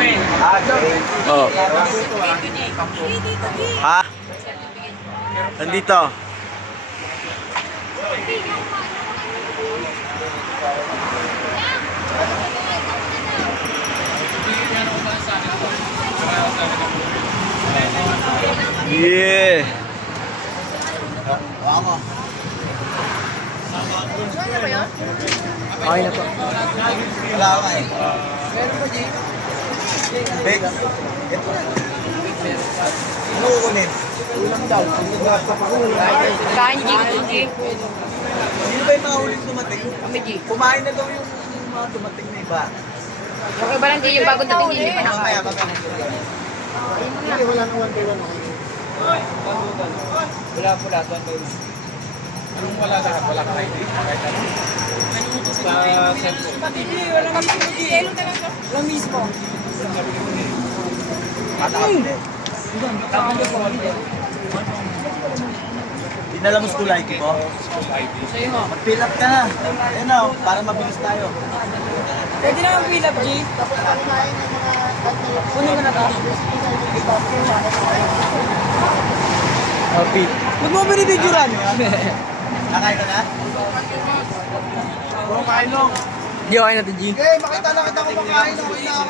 Oh. Ha? Nandito. Yeah. Okay na po. Wala ka eh. Meron pa, G? Big? Ito na. Ano kukunin? Ulang daw. Kain, G. Sino ba yung mga huling dumating? Kami, G. Kumain na daw yung mga dumating na iba. Okay ba lang, G? Yung bagong dating, hindi pa Mamaya, nakain. mamaya. Wala nang 1 by 1. Wala po lahat, 1 by 1. Anong wala lahat? Wala ka ID? Kahit ano? Sa cellphone. Wala kami, G. Wala mismo. Matakapin. Dinala mo school ID mo? Sa'yo mo. Mag-fill up ka na. Ayun na, para mabilis tayo. Pwede na mag-fill up, G. Kunin ko na to. Happy. Ba't mo binibidyoran? Nakain ka na? Puro kain lang. G, okay na to, G. Okay, makita lang kita kung makain. Okay na ako.